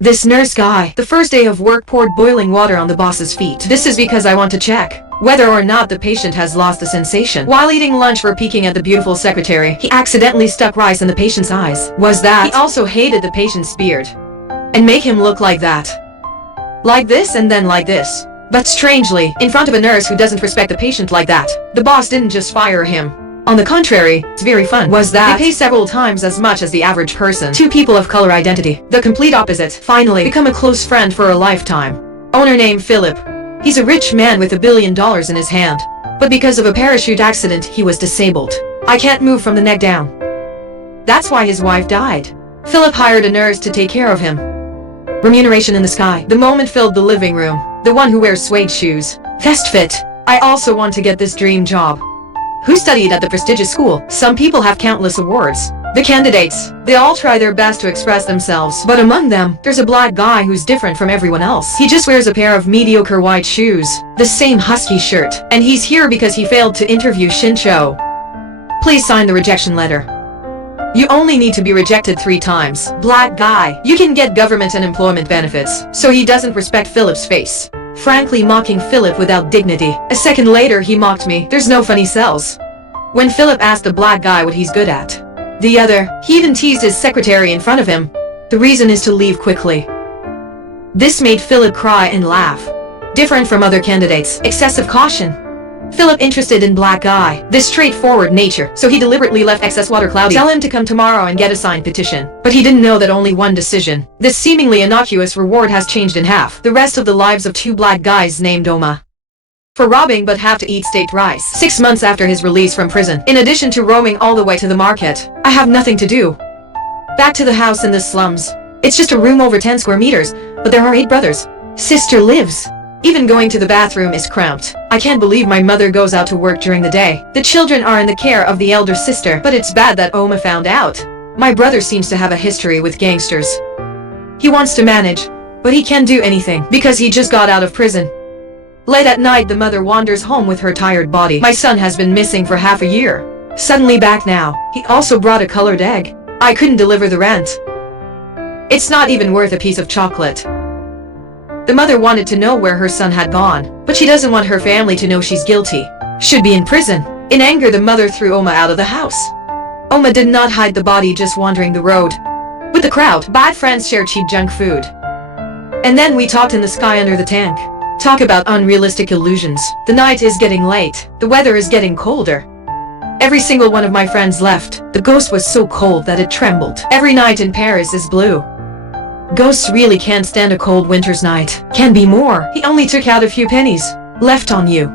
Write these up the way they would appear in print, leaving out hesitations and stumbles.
This nurse guy, the first day of work, poured boiling water on the boss's feet. This is because I want to check whether or not the patient has lost the sensation. While eating lunch for peeking at the beautiful secretary, he accidentally stuck rice in the patient's eyes. Was that? He also hated the patient's beard and make him look like that. Like this and then like this. But strangely, in front of a nurse who doesn't respect the patient like that, the boss didn't just fire him. On the contrary, it's very fun. Was that? They pay several times as much as the average person. Two people of color identity, the complete opposite, finally become a close friend for a lifetime. Owner named Philip. He's a rich man with $1 billion in his hand. But because of a parachute accident, he was disabled. I can't move from the neck down. That's why his wife died. Philip hired a nurse to take care of him. Remuneration in the sky. The moment filled the living room. The one who wears suede shoes. Fest fit. I also want to get this dream job. Who studied at the prestigious school? Some people have countless awards. The candidates, they all try their best to express themselves. But among them, there's a black guy who's different from everyone else. He just wears a pair of mediocre white shoes, the same husky shirt, and he's here because he failed to interview Shincho. Please sign the rejection letter. You only need to be rejected 3 times. Black guy. You can get government and employment benefits. So he doesn't respect Philip's face. Frankly mocking Philip without dignity. A second later he mocked me. There's no funny cells. When Philip asked the black guy what he's good at. The other, he even teased his secretary in front of him. The reason is to leave quickly. This made Philip cry and laugh. Different from other candidates. Excessive caution. Philip interested in black guy, this straightforward nature, so he deliberately left excess water cloudy. Tell him to come tomorrow and get a signed petition. But he didn't know that only one decision, this seemingly innocuous reward, has changed in half the rest of the lives of 2 black guys named Oma. For robbing but have to eat state rice. 6 months after his release from prison, in addition to roaming all the way to the market, I have nothing to do. Back to the house in the slums. It's just a room over 10 square meters, but there are 8 brothers. Sister lives. Even going to the bathroom is cramped. I can't believe my mother goes out to work during the day. The children are in the care of the elder sister, but it's bad that Oma found out. My brother seems to have a history with gangsters. He wants to manage, but he can't do anything because he just got out of prison. Late at night, the mother wanders home with her tired body. My son has been missing for half a year. Suddenly back now. He also brought a colored egg. I couldn't deliver the rent. It's not even worth a piece of chocolate. The mother wanted to know where her son had gone, but she doesn't want her family to know she's guilty. Should be in prison. In anger, the mother threw Oma out of the house. Oma did not hide the body, just wandering the road. With the crowd, bad friends share cheap junk food. And then we talked in the sky under the tank. Talk about unrealistic illusions. The night is getting late. The weather is getting colder. Every single one of my friends left. The ghost was so cold that it trembled. Every night in Paris is blue. Ghosts really can't stand a cold winter's night. Can be more. He only took out a few pennies. Left on you.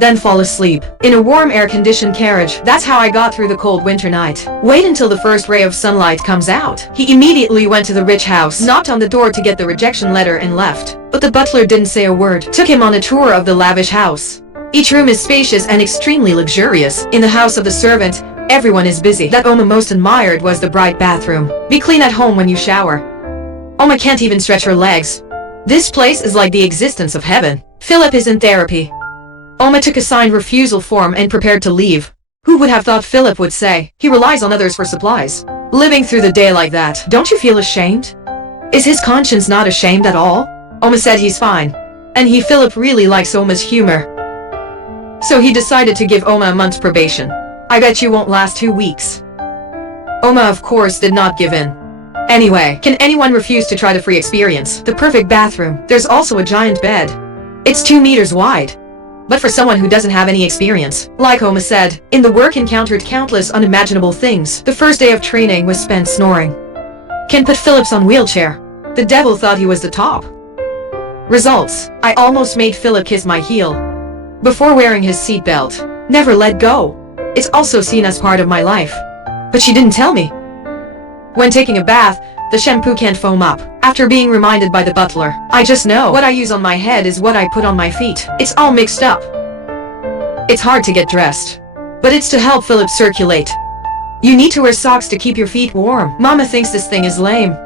Then fall asleep. In a warm air-conditioned carriage. That's how I got through the cold winter night. Wait until the first ray of sunlight comes out. He immediately went to the rich house, knocked on the door to get the rejection letter and left. But the butler didn't say a word. Took him on a tour of the lavish house. Each room is spacious and extremely luxurious. In the house of the servant, everyone is busy. That Oma most admired was the bright bathroom. Be clean at home when you shower. Oma can't even stretch her legs. This place is like the existence of heaven. Philip is in therapy. Oma took a signed refusal form and prepared to leave. Who would have thought Philip would say he relies on others for supplies? Living through the day like that, don't you feel ashamed? Is his conscience not ashamed at all? Oma said he's fine. And Philip really likes Oma's humor. So he decided to give Oma a month's probation. I bet you won't last 2 weeks. Oma, of course, did not give in. Anyway, can anyone refuse to try the free experience? The perfect bathroom. There's also a giant bed. It's 2 meters wide. But for someone who doesn't have any experience, like Oma said, in the work encountered countless unimaginable things. The first day of training was spent snoring. Can put Phillips on wheelchair. The devil thought he was the top. Results. I almost made Philip kiss my heel. Before wearing his seatbelt. Never let go. It's also seen as part of my life. But she didn't tell me. When taking a bath, the shampoo can't foam up. After being reminded by the butler, I just know what I use on my head is what I put on my feet. It's all mixed up. It's hard to get dressed. But it's to help Philip circulate. You need to wear socks to keep your feet warm. Mama thinks this thing is lame.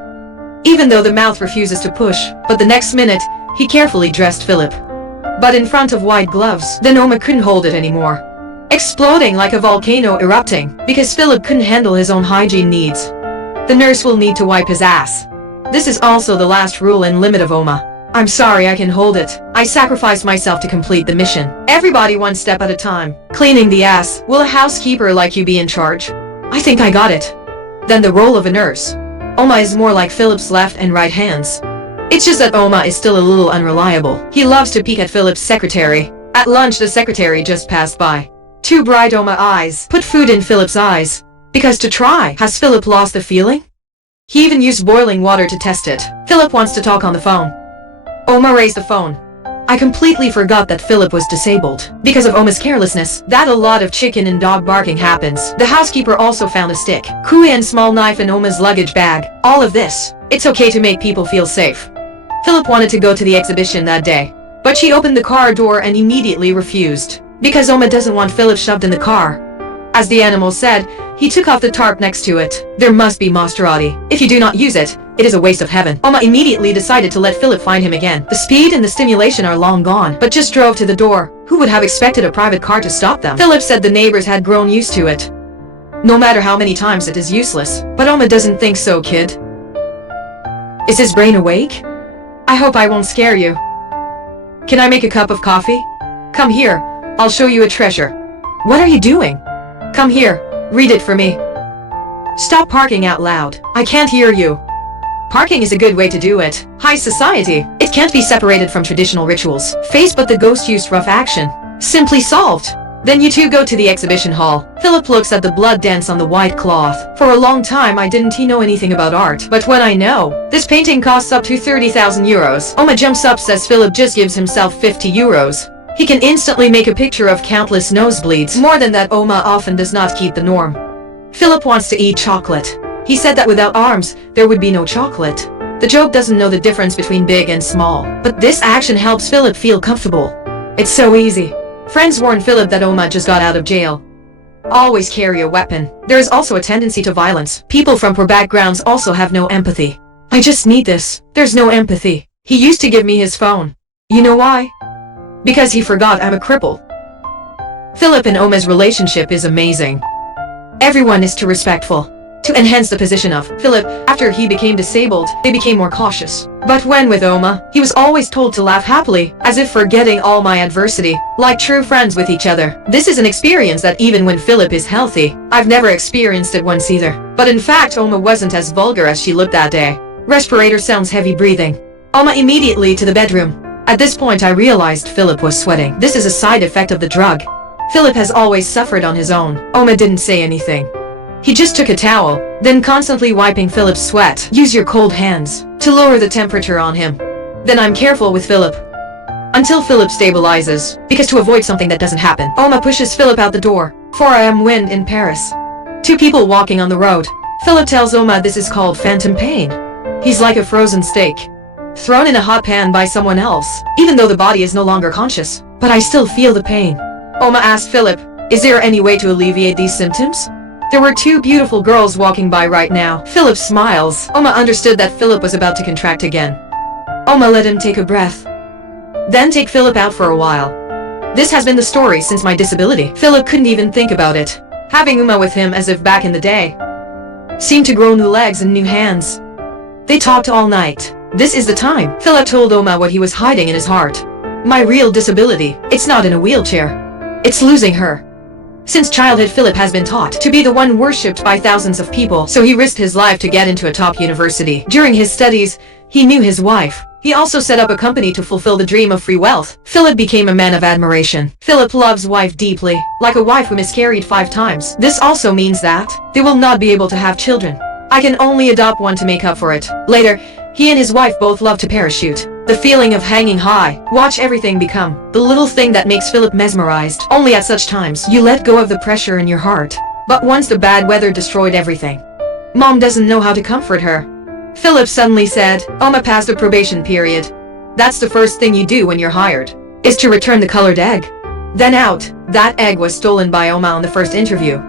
Even though the mouth refuses to push, but the next minute, he carefully dressed Philip. But in front of white gloves, then Oma couldn't hold it anymore. Exploding like a volcano erupting, because Philip couldn't handle his own hygiene needs. The nurse will need to wipe his ass. This is also the last rule and limit of Oma. I'm sorry, I can hold it. I sacrificed myself to complete the mission. Everybody one step at a time. Cleaning the ass. Will a housekeeper like you be in charge? I think I got it. Then the role of a nurse. Oma is more like Philip's left and right hands. It's just that Oma is still a little unreliable. He loves to peek at Philip's secretary. At lunch, the secretary just passed by. Two bright Oma eyes put food in Philip's eyes. Because to try, has Philip lost the feeling? He even used boiling water to test it. Philip wants to talk on the phone. Oma raised the phone. I completely forgot that Philip was disabled. Because of Oma's carelessness, that a lot of chicken and dog barking happens. The housekeeper also found a stick, kui and small knife in Oma's luggage bag. All of this. It's okay to make people feel safe. Philip wanted to go to the exhibition that day. But she opened the car door and immediately refused. Because Oma doesn't want Philip shoved in the car. As the animal said, he took off the tarp next to it. There must be Maserati. If you do not use it, it is a waste of heaven. Oma immediately decided to let Philip find him again. The speed and the stimulation are long gone, but just drove to the door. Who would have expected a private car to stop them? Philip said the neighbors had grown used to it. No matter how many times it is useless. But Oma doesn't think so, kid. Is his brain awake? I hope I won't scare you. Can I make a cup of coffee? Come here. I'll show you a treasure. What are you doing? Come here. Read it for me. Stop parking out loud. I can't hear you. Parking is a good way to do it. High society. It can't be separated from traditional rituals. Face but the ghost used rough action. Simply solved. Then you two go to the exhibition hall. Philip looks at the blood dance on the white cloth. For a long time I didn't know anything about art. But when I know, this painting costs up to 30,000 euros. Oma jumps up, says Philip just gives himself 50 euros. He can instantly make a picture of countless nosebleeds. More than that, Oma often does not keep the norm. Philip wants to eat chocolate. He said that without arms, there would be no chocolate. The joke doesn't know the difference between big and small. But this action helps Philip feel comfortable. It's so easy. Friends warn Philip that Oma just got out of jail. Always carry a weapon. There is also a tendency to violence. People from poor backgrounds also have no empathy. I just need this. There's no empathy. He used to give me his phone. You know why? Because he forgot I'm a cripple. Philip and Oma's relationship is amazing. Everyone is too respectful. To enhance the position of Philip, after he became disabled, they became more cautious. But when with Oma, he was always told to laugh happily, as if forgetting all my adversity, like true friends with each other. This is an experience that even when Philip is healthy, I've never experienced it once either. But in fact, Oma wasn't as vulgar as she looked that day. Respirator sounds heavy breathing. Oma immediately to the bedroom. At this point I realized Philip was sweating. This is a side effect of the drug. Philip has always suffered on his own. Oma didn't say anything. He just took a towel, then constantly wiping Philip's sweat. Use your cold hands to lower the temperature on him. Then I'm careful with Philip. Until Philip stabilizes. Because to avoid something that doesn't happen, Oma pushes Philip out the door. 4 a.m. wind in Paris. Two people walking on the road. Philip tells Oma this is called phantom pain. He's like a frozen steak. Thrown in a hot pan by someone else, even though the body is no longer conscious. But I still feel the pain. Oma asked Philip, is there any way to alleviate these symptoms? There were two beautiful girls walking by right now. Philip smiles. Oma understood that Philip was about to contract again. Oma let him take a breath. Then take Philip out for a while. This has been the story since my disability. Philip couldn't even think about it. Having Oma with him as if back in the day. Seemed to grow new legs and new hands. They talked all night. This is the time. Philip told Oma what he was hiding in his heart. My real disability. It's not in a wheelchair. It's losing her. Since childhood, Philip has been taught to be the one worshipped by thousands of people, so he risked his life to get into a top university. During his studies, he knew his wife. He also set up a company to fulfill the dream of free wealth. Philip became a man of admiration. Philip loves wife deeply, like a wife who miscarried 5 times. This also means that they will not be able to have children. I can only adopt one to make up for it. Later, he and his wife both love to parachute. The feeling of hanging high. Watch everything become the little thing that makes Philip mesmerized. Only at such times, you let go of the pressure in your heart. But once the bad weather destroyed everything, Mom doesn't know how to comfort her. Philip suddenly said, Oma passed a probation period. That's the first thing you do when you're hired, is to return the colored egg. Then out. That egg was stolen by Oma on the first interview.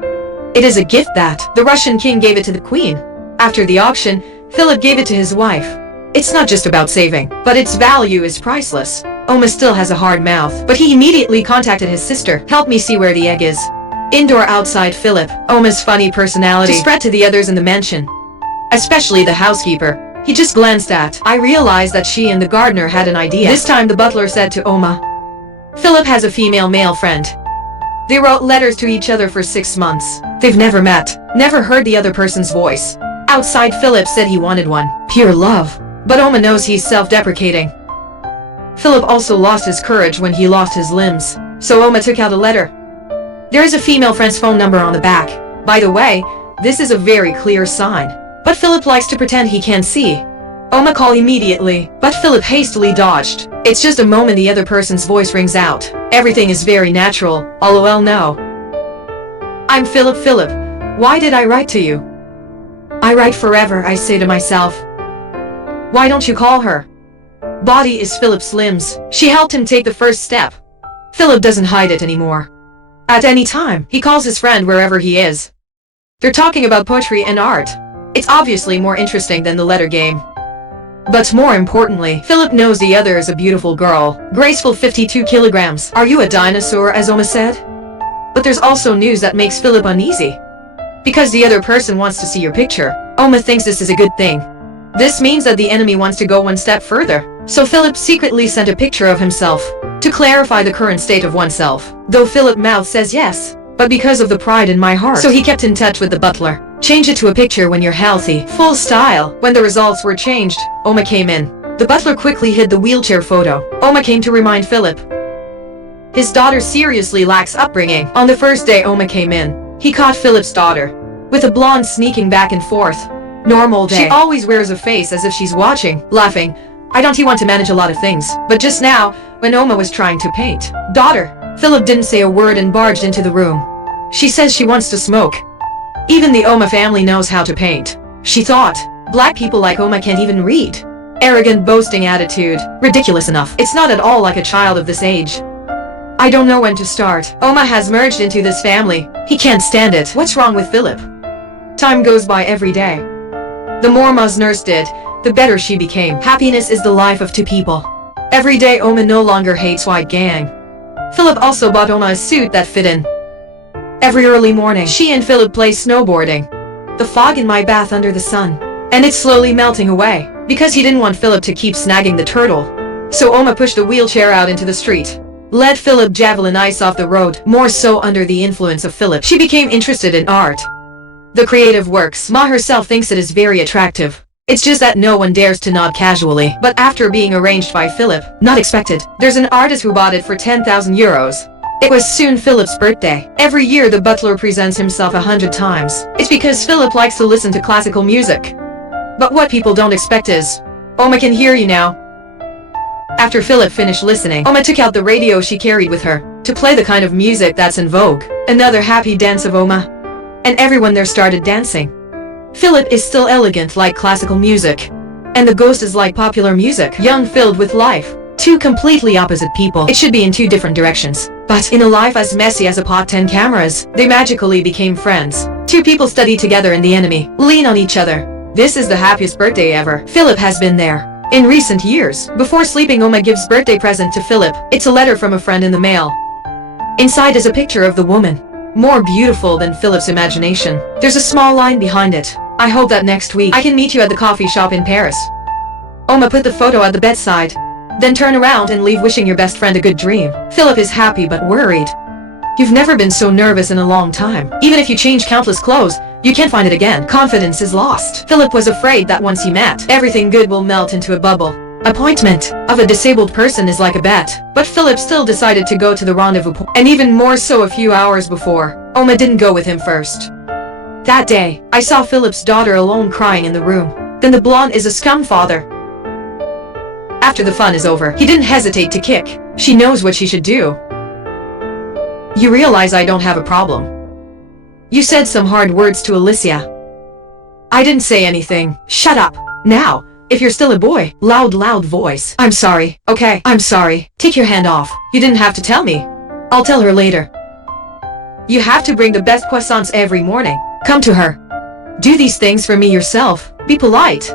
It is a gift that the Russian king gave it to the queen. After the auction, Philip gave it to his wife. It's not just about saving, but its value is priceless. Oma still has a hard mouth, but he immediately contacted his sister. Help me see where the egg is. Indoor outside Philip. Oma's funny personality spread to the others in the mansion. Especially the housekeeper. He just glanced at. I realized that she and the gardener had an idea. This time the butler said to Oma, Philip has a female male friend. They wrote letters to each other for 6 months. They've never met, never heard the other person's voice. Outside, Philip said he wanted one. Pure love. But Oma knows he's self-deprecating. Philip also lost his courage when he lost his limbs. So Oma took out a letter. There is a female friend's phone number on the back. By the way, this is a very clear sign. But Philip likes to pretend he can't see. Oma called immediately, but Philip hastily dodged. It's just a moment the other person's voice rings out. Everything is very natural. LOL no. I'm Philip. Why did I write to you? I write forever, I say to myself. Why don't you call her? Body is Philip's limbs. She helped him take the first step. Philip doesn't hide it anymore. At any time, he calls his friend wherever he is. They're talking about poetry and art. It's obviously more interesting than the letter game. But more importantly, Philip knows the other is a beautiful girl, graceful 52 kilograms. Are you a dinosaur, as Oma said? But there's also news that makes Philip uneasy. Because the other person wants to see your picture. Oma thinks this is a good thing. This means that the enemy wants to go one step further. So Philip secretly sent a picture of himself to clarify the current state of oneself. Though Philip's mouth says yes, but because of the pride in my heart. So he kept in touch with the butler. Change it to a picture when you're healthy, full style. When the results were changed, Oma came in. The butler quickly hid the wheelchair photo. Oma came to remind Philip. His daughter seriously lacks upbringing. On the first day Oma came in, he caught Philip's daughter, with a blonde sneaking back and forth. Normal day. She always wears a face as if she's watching, laughing. I don't want to manage a lot of things, but just now, when Oma was trying to paint. Daughter. Philip didn't say a word and barged into the room. She says she wants to smoke. Even the Oma family knows how to paint. She thought, black people like Oma can't even read. Arrogant, boasting attitude. Ridiculous enough. It's not at all like a child of this age. I don't know when to start. Oma has merged into this family. He can't stand it. What's wrong with Philip? Time goes by every day. The more Ma's nurse did, the better she became. Happiness is the life of two people. Every day Oma no longer hates white gang. Philip also bought Oma a suit that fit in. Every early morning, she and Philip play snowboarding. The fog in my bath under the sun. And it's slowly melting away. Because he didn't want Philip to keep snagging the turtle. So Oma pushed the wheelchair out into the street. Led Philip javelin ice off the road. More so under the influence of Philip. She became interested in art. The creative works. Ma herself thinks it is very attractive. It's just that no one dares to nod casually. But after being arranged by Philip, not expected, there's an artist who bought it for 10,000 euros. It was soon Philip's birthday. Every year the butler presents himself 100 times. It's because Philip likes to listen to classical music. But what people don't expect is, Oma can hear you now. After Philip finished listening, Oma took out the radio she carried with her, to play the kind of music that's in vogue. Another happy dance of Oma. And everyone there started dancing. Philip is still elegant like classical music. And the ghost is like popular music, young, filled with life. Two completely opposite people. It should be in two different directions. But in a life as messy as a pot 10 cameras, they magically became friends. Two people study together and the enemy, lean on each other. This is the happiest birthday ever. Philip has been there. In recent years, before sleeping Oma gives birthday present to Philip. It's a letter from a friend in the mail. Inside is a picture of the woman. More beautiful than Philip's imagination. There's a small line behind it. I hope that next week I can meet you at the coffee shop in Paris. Oma put the photo at the bedside. Then turn around and leave wishing your best friend a good dream. Philip is happy but worried. You've never been so nervous in a long time. Even if you change countless clothes, you can't find it again. Confidence is lost. Philip was afraid that once he met, everything good will melt into a bubble. Appointment of a disabled person is like a bet. But Philip still decided to go to the rendezvous point. And even more so a few hours before, Oma didn't go with him first. That day, I saw Philip's daughter alone crying in the room. Then the blonde is a scum father. After the fun is over, he didn't hesitate to kick. She knows what she should do. You realize I don't have a problem. You said some hard words to Alicia. I didn't say anything. Shut up. Now, if you're still a boy, loud voice. I'm sorry. Okay, I'm sorry. Take your hand off. You didn't have to tell me. I'll tell her later. You have to bring the best croissants every morning. Come to her. Do these things for me yourself. Be polite.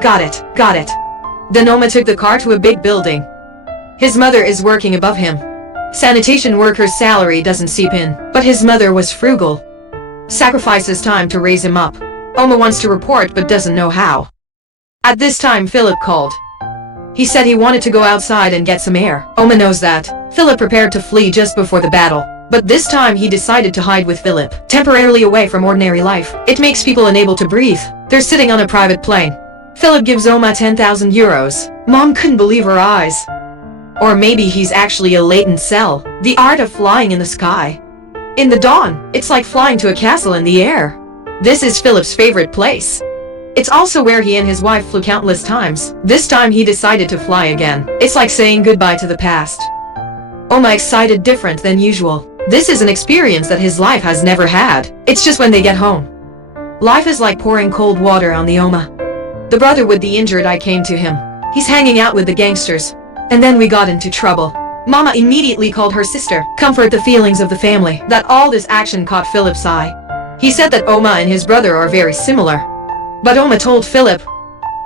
Got it. Then Oma took the car to a big building. His mother is working above him. Sanitation worker's salary doesn't seep in, but his mother was frugal. Sacrifices time to raise him up. Oma wants to report but doesn't know how. At this time Philip called. He said he wanted to go outside and get some air. Oma knows that. Philip prepared to flee just before the battle. But this time he decided to hide with Philip, temporarily away from ordinary life. It makes people unable to breathe. They're sitting on a private plane. Philip gives Oma 10,000 euros. Mom couldn't believe her eyes. Or maybe he's actually a latent cell. The art of flying in the sky. In the dawn, it's like flying to a castle in the air. This is Philip's favorite place. It's also where he and his wife flew countless times. This time he decided to fly again. It's like saying goodbye to the past. Oma excited different than usual. This is an experience that his life has never had. It's just when they get home. Life is like pouring cold water on the Oma. The brother with the injured eye came to him. He's hanging out with the gangsters. And then we got into trouble. Mama immediately called her sister. Comfort the feelings of the family. That all this action caught Philip's eye. He said that Oma and his brother are very similar. But Oma told Philip,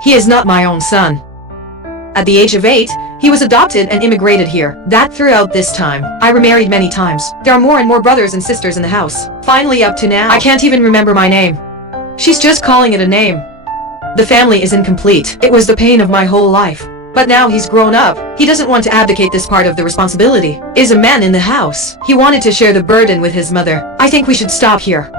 "He is not my own son." At the age of 8, he was adopted and immigrated here. That throughout this time, I remarried many times. There are more and more brothers and sisters in the house. Finally up to now, I can't even remember my name. She's just calling it a name. The family is incomplete. It was the pain of my whole life. But now he's grown up. He doesn't want to abdicate this part of the responsibility. Is a man in the house. He wanted to share the burden with his mother. I think we should stop here.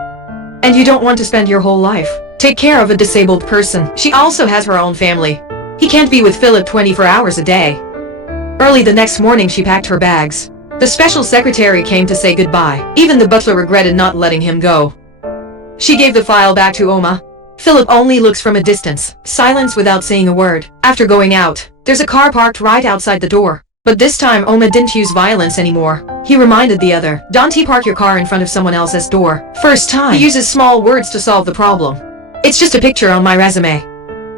And you don't want to spend your whole life. Take care of a disabled person. She also has her own family. He can't be with Philip 24 hours a day. Early the next morning she packed her bags. The special secretary came to say goodbye. Even the butler regretted not letting him go. She gave the file back to Oma. Philip only looks from a distance, silence without saying a word. After going out, there's a car parked right outside the door. But this time Oma didn't use violence anymore. He reminded the other, "Don't park your car in front of someone else's door." First time, he uses small words to solve the problem. "It's just a picture on my resume."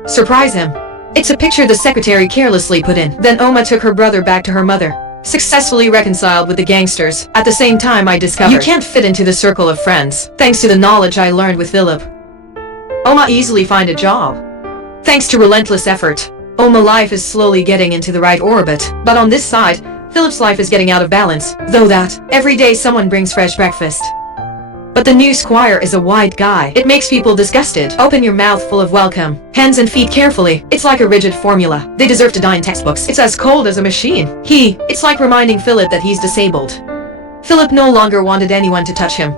Surprise him. It's a picture the secretary carelessly put in. Then Oma took her brother back to her mother. Successfully reconciled with the gangsters. At the same time I discovered you can't fit into the circle of friends. Thanks to the knowledge I learned with Philip, Oma easily find a job. Thanks to relentless effort, Oma life is slowly getting into the right orbit. But on this side, Philip's life is getting out of balance. Though that, every day someone brings fresh breakfast. But the new squire is a white guy. It makes people disgusted. Open your mouth full of welcome. Hands and feet carefully. It's like a rigid formula. They deserve to die in textbooks. It's as cold as a machine. It's like reminding Philip that he's disabled. Philip no longer wanted anyone to touch him.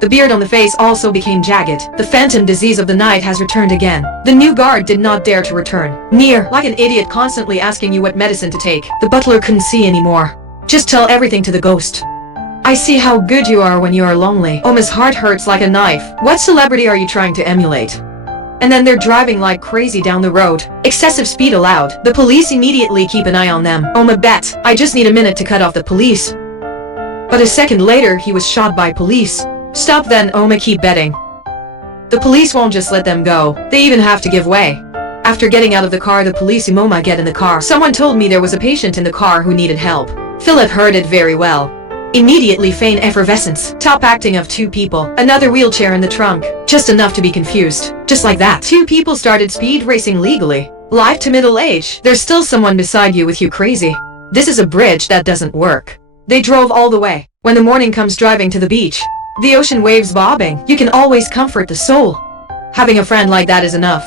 The beard on the face also became jagged. The phantom disease of the night has returned again. The new guard did not dare to return near, like an idiot constantly asking you what medicine to take. The butler couldn't see anymore. Just tell everything to the ghost. I see how good you are when you are lonely. Oma's heart hurts like a knife. What celebrity are you trying to emulate? And then they're driving like crazy down the road. Excessive speed allowed. The police immediately keep an eye on them. Oma bet, I just need a minute to cut off the police. But a second later, he was shot by police. Stop then, Oma, keep betting. The police won't just let them go. They even have to give way. After getting out of the car, the police and Oma get in the car. Someone told me there was a patient in the car who needed help. Philip heard it very well. Immediately feign effervescence. Top acting of 2 people. Another wheelchair in the trunk. Just enough to be confused. Just like that, 2 people started speed racing legally. Life to middle age. There's still someone beside you with you crazy. This is a bridge that doesn't work. They drove all the way. When the morning comes driving to the beach, the ocean waves bobbing. You can always comfort the soul. Having a friend like that is enough.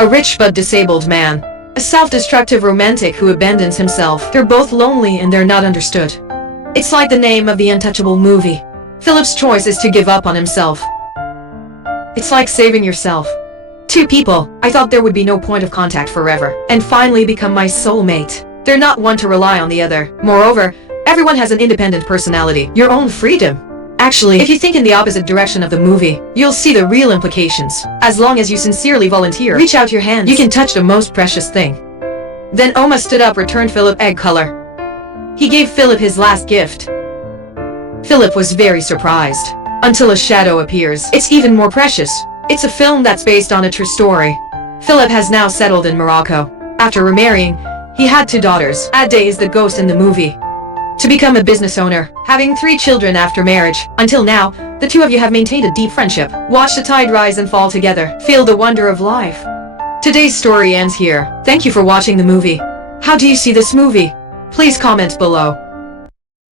A rich but disabled man. A self-destructive romantic who abandons himself. They're both lonely and they're not understood. It's like the name of the Untouchable movie. Philip's choice is to give up on himself. It's like saving yourself. 2 people, I thought there would be no point of contact forever, and finally become my soulmate. They're not one to rely on the other. Moreover, everyone has an independent personality, your own freedom. Actually, if you think in the opposite direction of the movie, you'll see the real implications. As long as you sincerely volunteer, reach out your hands, you can touch the most precious thing. Then Oma stood up, returned Philip egg color. He gave Philip his last gift. Philip was very surprised. Until a shadow appears. It's even more precious. It's a film that's based on a true story. Philip has now settled in Morocco. After remarrying, he had 2 daughters. Ade is the ghost in the movie. To become a business owner, having 3 children after marriage. Until now, the 2 of you have maintained a deep friendship. Watch the tide rise and fall together. Feel the wonder of life. Today's story ends here. Thank you for watching the movie. How do you see this movie? Please comment below.